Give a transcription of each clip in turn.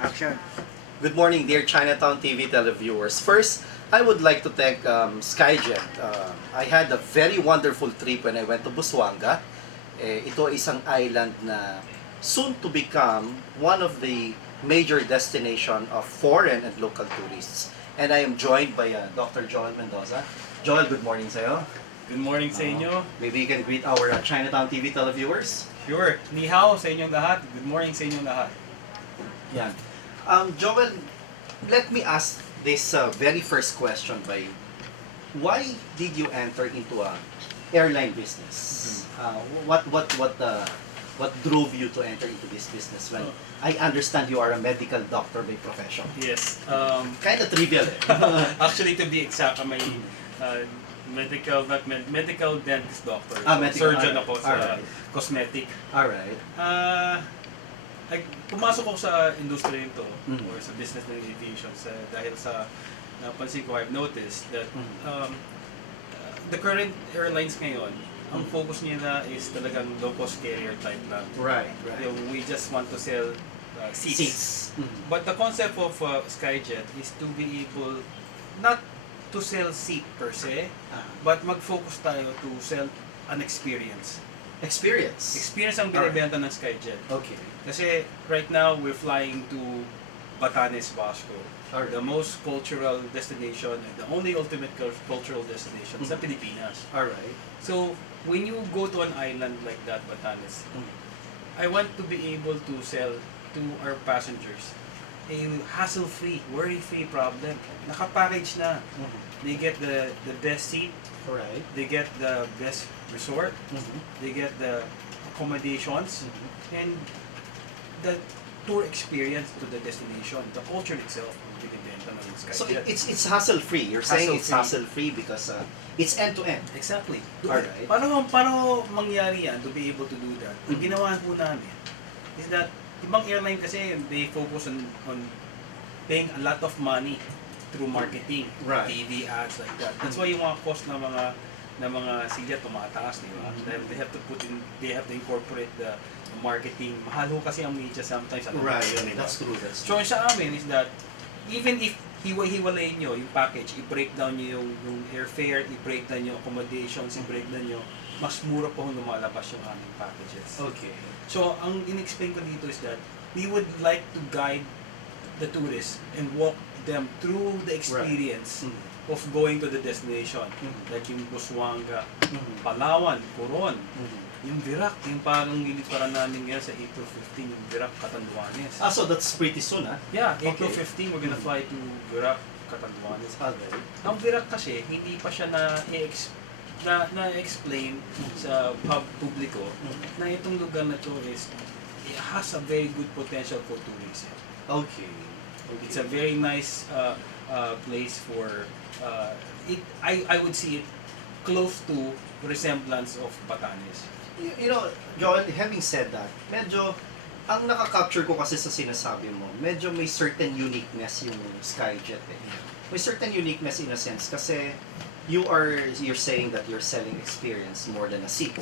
Action. Good morning, dear Chinatown TV televiewers. First, I would like to thank SkyJet. I had a very wonderful trip when I went to Busuanga. Ito ay isang island na soon to become one of the major destination of foreign and local tourists. And I am joined by Dr. Joel Mendoza. Joel, good morning sa'yo. Good morning sa inyo. Maybe you can greet our Chinatown TV televiewers. Sure. Ni hao sa inyong lahat. Good morning sa inyong lahat. Yan. Joel, let me ask this very first question by why did you enter into a airline business? What drove you to enter into this business when I understand you are a medical doctor by profession? Yes. Kind of trivial eh. Actually, to be exact, may medical dentist doctor. Medical, surgeon alright, ako sa alright. cosmetic. Alright. Pumasok ako sa industry nito or sa business ng aviation dahil sa napansin ko, I've noticed that the current airlines ngayon, ang focus nila is talagang low-cost carrier type na. Right. We just want to sell seats. But the concept of SkyJet is to be able not to sell seat per se, but mag-focus tayo to sell an experience. Experience ang binibenta ng SkyJet. Okay. Kasi right now, we're flying to Batanes, Basco. Alright. The most cultural destination and the only ultimate cultural destination sa Pilipinas. Alright. So, when you go to an island like that, Batanes, I want to be able to sell to our passengers a hassle-free, worry-free problem. Naka-package na. They get the best seat. Alright. They get the best resort. They get the accommodations. And the tour experience to the destination, the culture itself, binibenta ng SkyJet. So it's hassle-free. You're saying it's hassle-free because it's end-to-end. Exactly. Alright. Paano mangyari yan to be able to do that? Ang ginawa po namin is that ibang airline kasi they focus on paying a lot of money through marketing, Right. TV ads like that. That's why yung mga cost ng mga SkyJet tumataas, di ba? Dahil they have to incorporate the marketing. Mahal ho kasi ang media sometimes. Right. Yun, That's true. So sa amin is that even if hiwa-hiwalayin nyo yung package, i-breakdown nyo yung airfare, i-breakdown nyo accommodations, i-breakdown nyo, mas mura po kung lumalabas yung aming packages. Okay. So, ang in-explain ko dito is that we would like to guide the tourists and walk them through the experience of going to the destination. Like yung Busuanga, Palawan, Coron, yung Virac, yung parang nilipara namin ngayon sa April 15, yung Virac, Catanduanes. So that's pretty soon, ah? Yeah, April Okay. 15, we're gonna fly to Virac, Catanduanes. Okay. Ang Virac kasi, hindi pa siya na-explain sa publiko na itong lugar na to it has a very good potential for tourism. Okay. It's a very nice place for I would see it close to resemblance of Batanes. You know, Joel, having said that, medyo ang nakaka-capture ko kasi sa sinasabi mo, medyo may certain uniqueness yung SkyJet eh. May certain uniqueness in a sense kasi you're saying that you're selling experience more than a seat.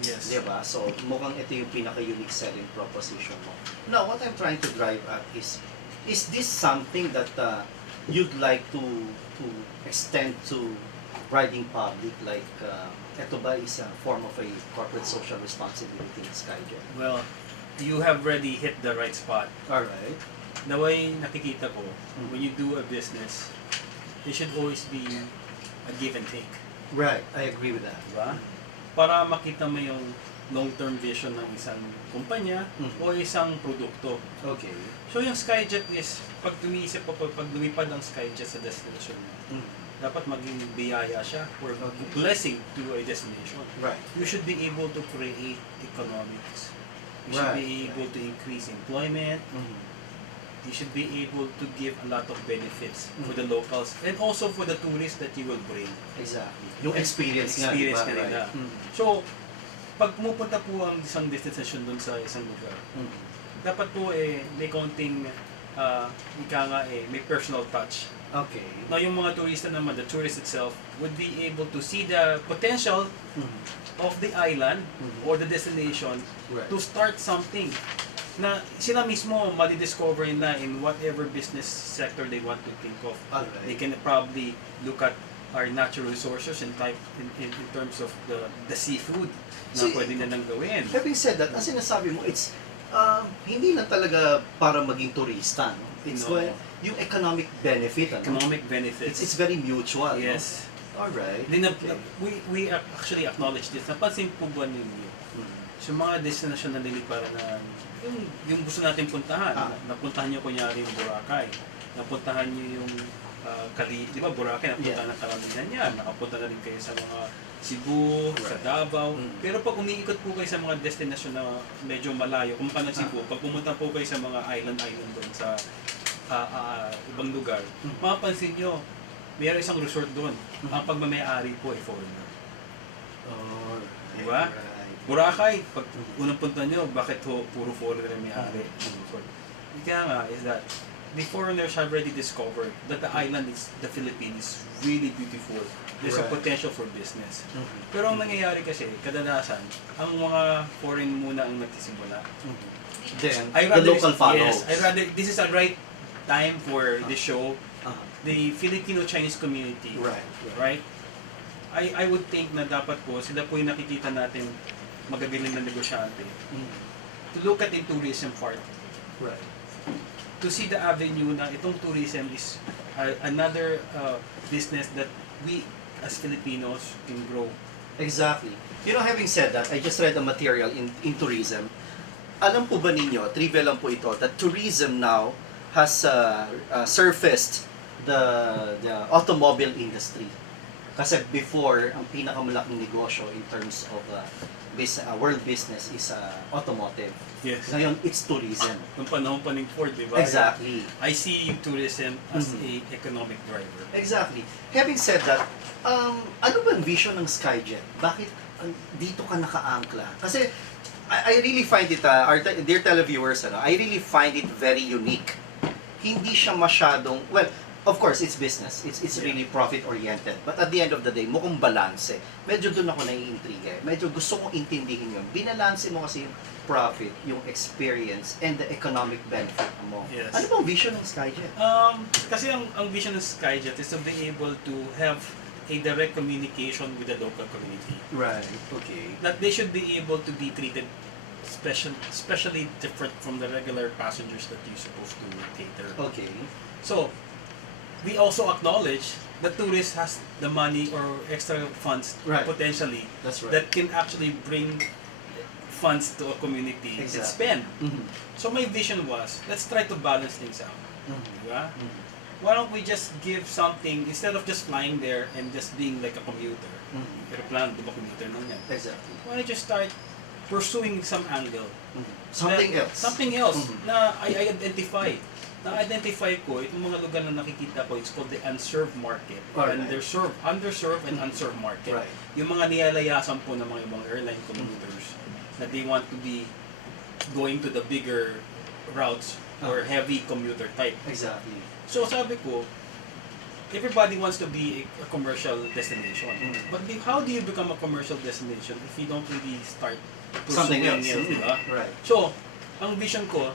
Yes. Diba? So, mukhang ito yung pinaka-unique selling proposition mo. Now, what I'm trying to drive at is this something that you'd like to extend to riding public? Like, ito ba is a form of a corporate social responsibility in SkyJet? Well, you have already hit the right spot. Alright. The way nakikita ko, when you do a business, there should always be a give and take. Right, I agree with that. Diba? Para makita mo yung long-term vision ng isang kumpanya o isang produkto. Okay. So yung SkyJet is, pag lumipad ang SkyJet sa destination mo, dapat maging biyaya siya or blessing to a destination. Right. You should be able to create economics. You should be able to increase employment. You should be able to give a lot of benefits for the locals and also for the tourists that you will bring. Exactly. Yung experience nga, Experience diba? nila. Right. So, pag pumupunta po ang isang destination dun sa isang lugar, dapat po may konting, may personal touch. Okay. Now, yung mga turista naman, the tourist itself, would be able to see the potential of the island or the destination to start something na sila mismo madidiscover na in whatever business sector they want to think of. Alright. They can probably look at our natural resources and type in terms of the seafood na So, pwede na nang gawin. Having said that, ang sinasabi mo, it's hindi lang talaga para maging turista, no? It's No. Yung economic benefit, ano? Economic benefits. It's very mutual, Yes. no? Alright. Okay. We actually acknowledge this. Napansin po ba ninyo? So mga destination na nilipara na yung gusto natin puntahan, napuntahan nyo kunyari yung Boracay, napuntahan nyo yung di ba Boracay, napuntahan ng karamihan yan, nakapunta na rin kayo sa mga Cebu, sa Davao, pero pag umiikot po kayo sa mga destination na medyo malayo, kung paano Cebu, pag pumunta po kayo sa mga island doon sa ibang lugar, mapapansin nyo, mayroon isang resort doon, ang pagmamayari po ay foreigner. Oh, Di ba? Boracay, pag unang punta nyo, bakit puro foreigner ang may-ari? Kaya nga, is that the foreigners have already discovered that the island the Philippines is really beautiful. There's a potential for business. Pero ang nangyayari kasi, kadalasan, ang mga foreign muna ang nagsisimula. Then, the local follows. Yes, this is a right time for the show. The Filipino-Chinese community, right? I would think na dapat po, sila po yung nakikita natin magagaling na negosyante. To look at the tourism part. Right. To see the avenue na itong tourism is another business that we as Filipinos can grow. Exactly. You know, having said that, I just read a material in tourism. Alam po ba ninyo, trivia lang po ito, that tourism now has surfaced the automobile industry. Kasi before, ang pinakamalaking negosyo in terms of world business is automotive. Yes. Ngayon, it's tourism. Nung panahon pa ng Ford, di ba? Exactly. I see tourism as a economic driver. Exactly. Having said that, ano ba ang vision ng SkyJet? Bakit dito ka naka-angkla? Kasi I really find it, our dear televiewers, I really find it very unique. Hindi siya masyadong, well, of course, it's business. It's really profit-oriented. But at the end of the day, mukhang balanse. Medyo doon ako naiintriga. Medyo gusto kong intindihin yun. Binalanse mo kasi yung profit, yung experience, and the economic benefit mo. Yes. Ano bang vision ng SkyJet? Kasi ang vision ng SkyJet is to be able to have a direct communication with the local community. Right. Okay. That they should be able to be treated especially different from the regular passengers that you're supposed to cater. Okay. So, we also acknowledge that tourist has the money or extra funds potentially that can actually bring funds to a community and spend. So my vision was, let's try to balance things out. Diba? Why don't we just give something, instead of just flying there and just being like a commuter, aeroplane, di ba commuter lang yan? Exactly. Why don't you start pursuing some angle? Something else na I identify. Na-identify ko, itong mga lugar na nakikita ko, it's called the unserved market. Underserved and unserved market. Right. Yung mga nilalayasan po ng mga ibang airline commuters that they want to be going to the bigger routes or heavy commuter type. Exactly. So sabi ko, everybody wants to be a commercial destination. But how do you become a commercial destination if you don't really start Something else? Diba? Right. So, ang vision ko,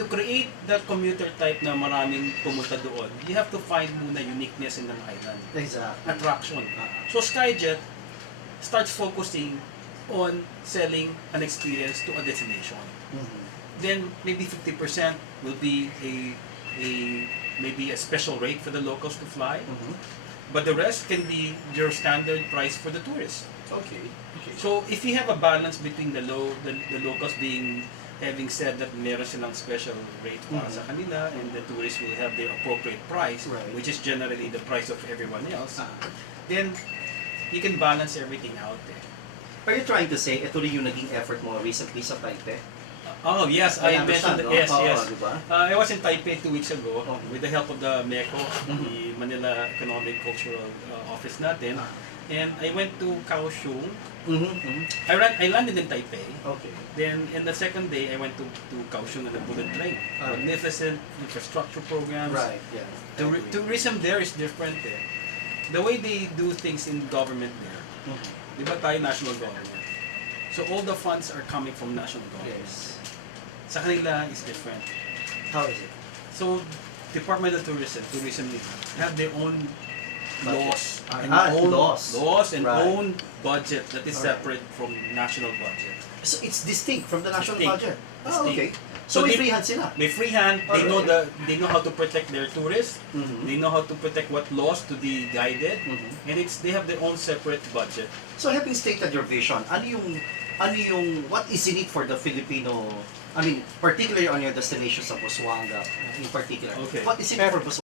to create the commuter type na maraming pumunta doon, you have to find muna uniqueness in an island. Exactly. Attraction. So SkyJet starts focusing on selling an experience to a destination. Then maybe 50% will be maybe a special rate for the locals to fly. But the rest can be your standard price for the tourists. Okay. So if you have a balance between the locals having said that meron silang special rate para sa kanila and the tourists will have their appropriate price, which is generally the price of everyone else, then you can balance everything out there. Are you trying to say, ito rin yung naging effort mo recently sa Taipei? Oh yes, I mentioned no? yes. Diba? I was in Taipei 2 weeks ago with the help of the MECO, the Manila Economic Cultural Office natin, and I went to Kaohsiung. I landed in Taipei. Okay. Then in the second day, I went to Kaohsiung on a bullet train. Magnificent infrastructure programs. Right. Yeah. Tourism there is different there. The way they do things in government there. Di ba tayo national government? So all the funds are coming from national government. Yes. Sa kanila is different. How is it? So, Department of Tourism have their own Budget. laws and Ah, own laws. and Right. own budget that is Alright. separate from national budget. So it's distinct from the national Distinct. budget. Oh, Distinct. okay. So So may they- free hand sila. May free hand, they know Alright. they know how to protect their tourists, Mhm. they know how to protect what laws to be guided, Mhm. and they have their own separate budget. So having stated your vision, ano yung what is in it for the Filipino, I mean, particularly on your destination sa Busuanga in particular. Okay. What is in it for Busuanga?